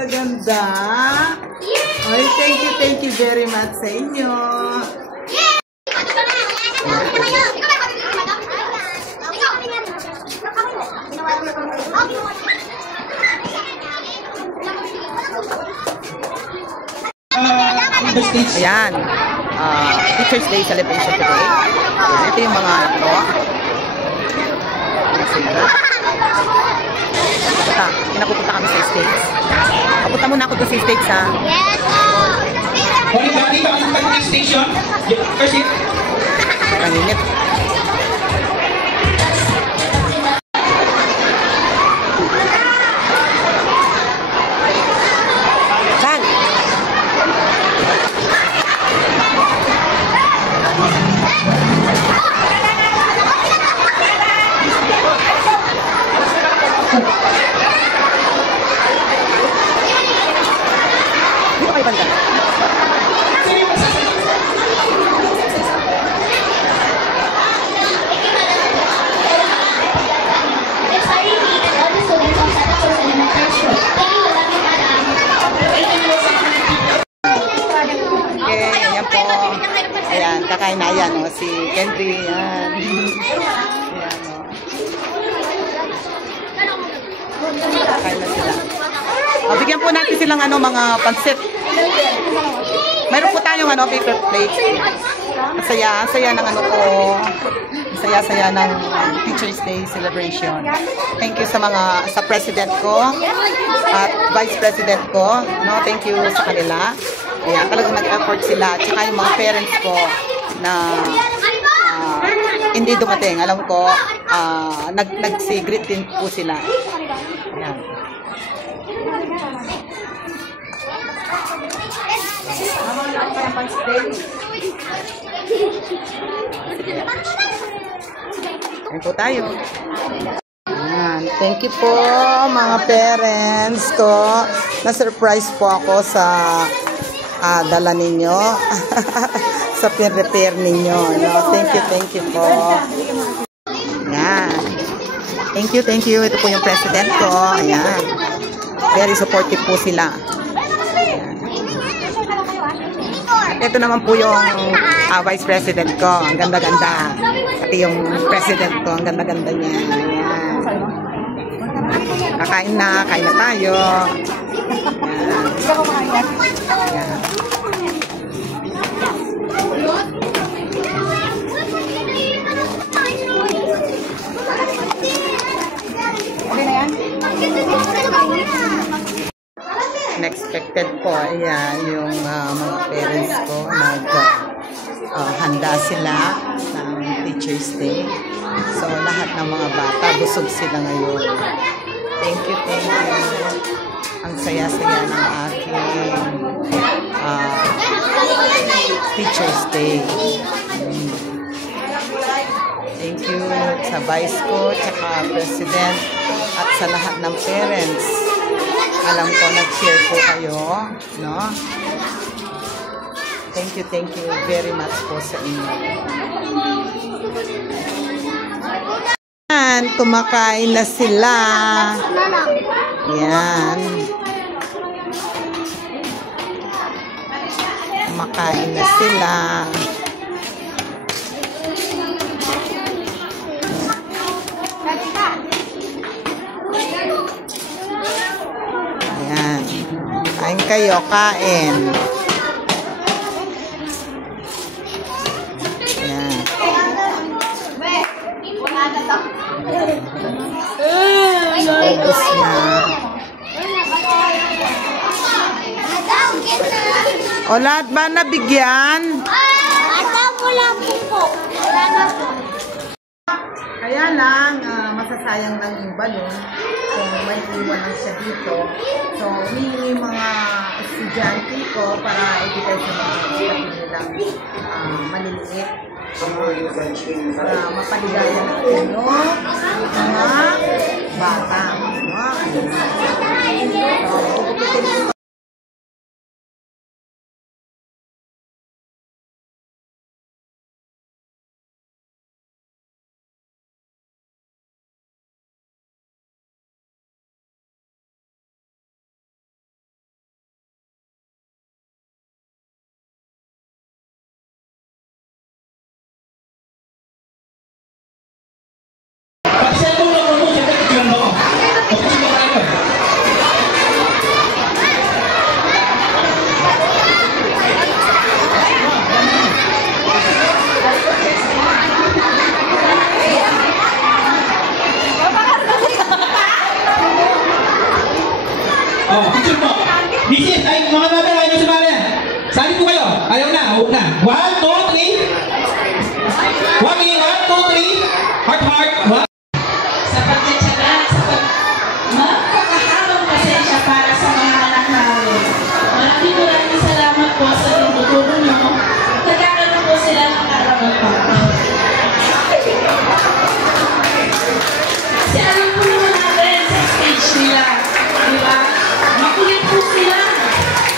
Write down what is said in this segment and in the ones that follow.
ganda-ganda. Ay, thank you very much sa inyo. Ayan. Teacher's Day celebration today. Ito yung mga pinapupunta kami sa States. Papunta muna ako doon sa States, ha? Yes! Station. First year. Ang init. Saan? Dito kayo banda. Ayan, kakain na yan, o, si Kendry, yan. Ayan, o. Kakain na sila. O, bigyan po natin silang, mga pansit. Mayroon po tayong, paper plate. Masaya ng Masaya ng Teacher's Day celebration. Thank you sa President ko at Vice President ko. Thank you sa kanila. Kaya talagang nag-effort sila. Tsaka yung mga parents ko na hindi dumating. Alam ko, nag-greet din po sila. Ayan. Ayan po tayo. Ayan. Thank you po mga parents ko. Na-surprise po ako sa dala ninyo. Sa pin-repair ninyo. Thank you po. Ayan. Thank you. Ito po yung president ko. Ayan. Very supportive po sila. At ito naman po yung vice president ko. Ang ganda-ganda. Pati yung president ko. Ang ganda-ganda niya. Ayan. Kain na tayo. Ayan. Okay na yan? Unexpected po. Ayan, yung mga parents ko handa sila ng Teacher's Day. So, lahat ng mga bata, busog sila ngayon. Thank you. Ang saya-saya ng aking Teacher's Day. Thank you sa vice ko, tsaka president, at sa lahat ng parents. Alam ko, nag-share po kayo, no? Thank you very much po sa inyo. Yan, kumakain na sila. Yan. Kumakain na sila. Yan. Kain kayo, kain. Yan. Ubus na. O, lahat ba nabigyan? Wala po. Wala na po. Kaya lang, masasayang lang yung balon kung may iwan lang siya dito. So, may mga estudyante ko para ibigay sa mga kapatid nilang maliliit. Para mapaligaya natin yung mga bata. So, Kasi alam po naman natin sa stage nila. Di ba? Makulit po sila.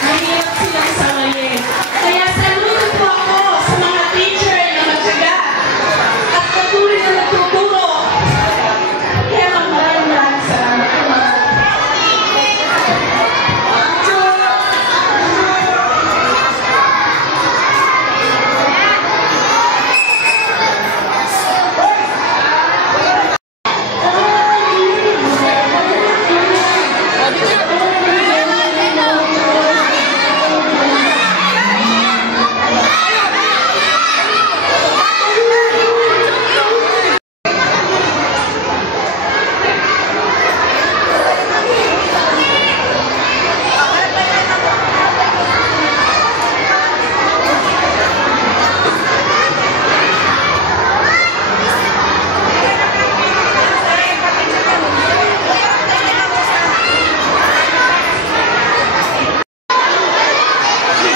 Mahirap silang samayin. Kaya saludo po ako sa mga teacher na matyaga at patuloy na natuturo. Kaya maraming salamat po mga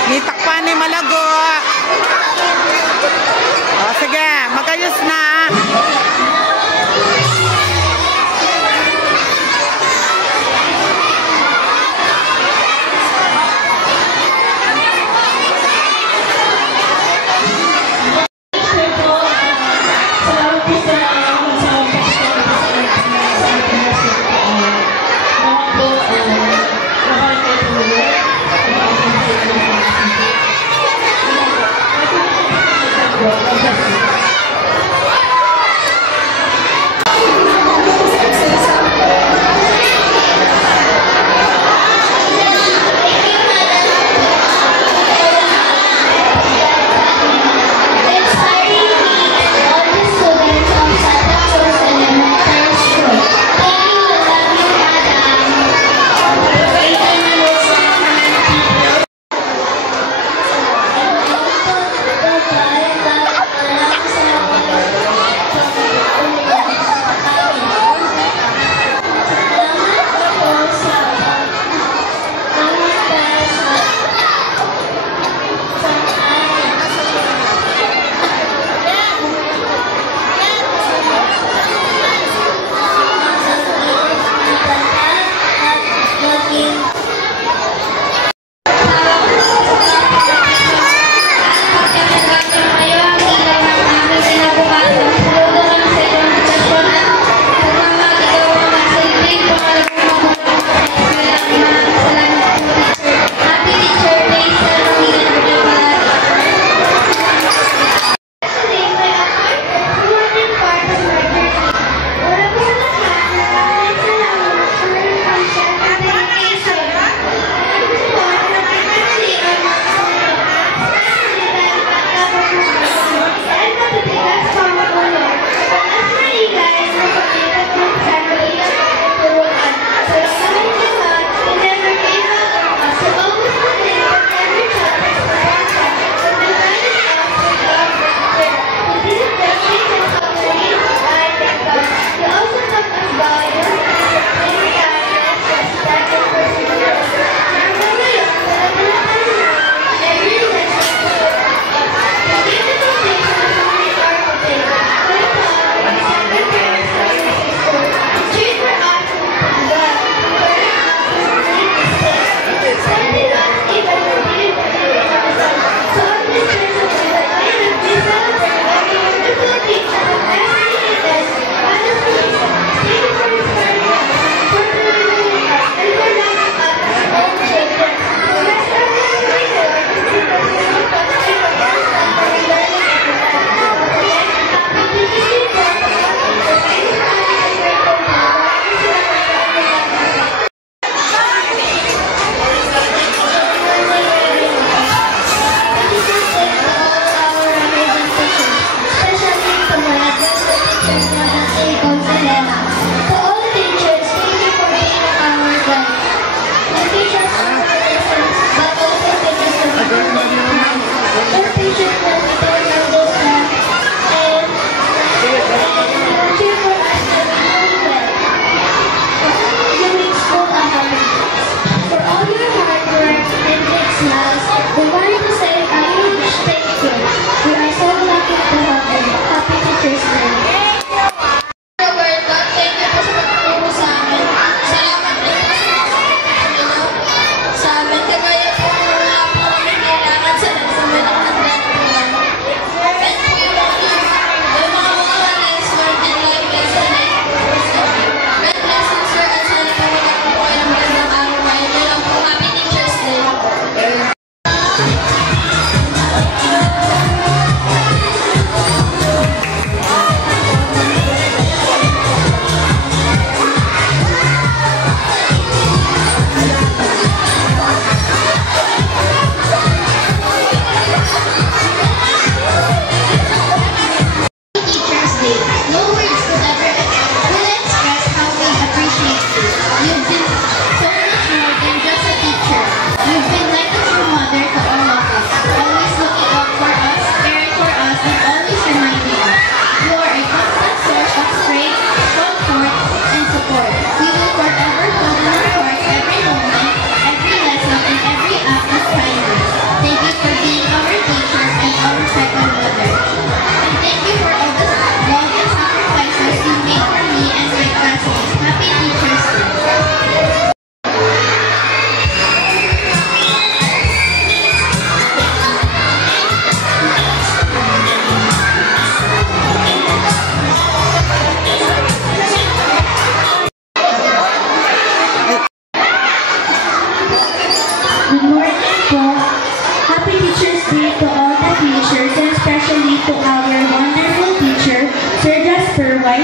Nitakpan ni Malago. O, sige, magayos na.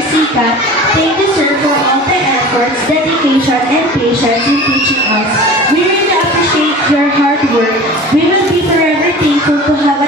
Sika, thank you, sir, for all the efforts, dedication, and patience in teaching us. We really appreciate your hard work. We will be forever thankful to have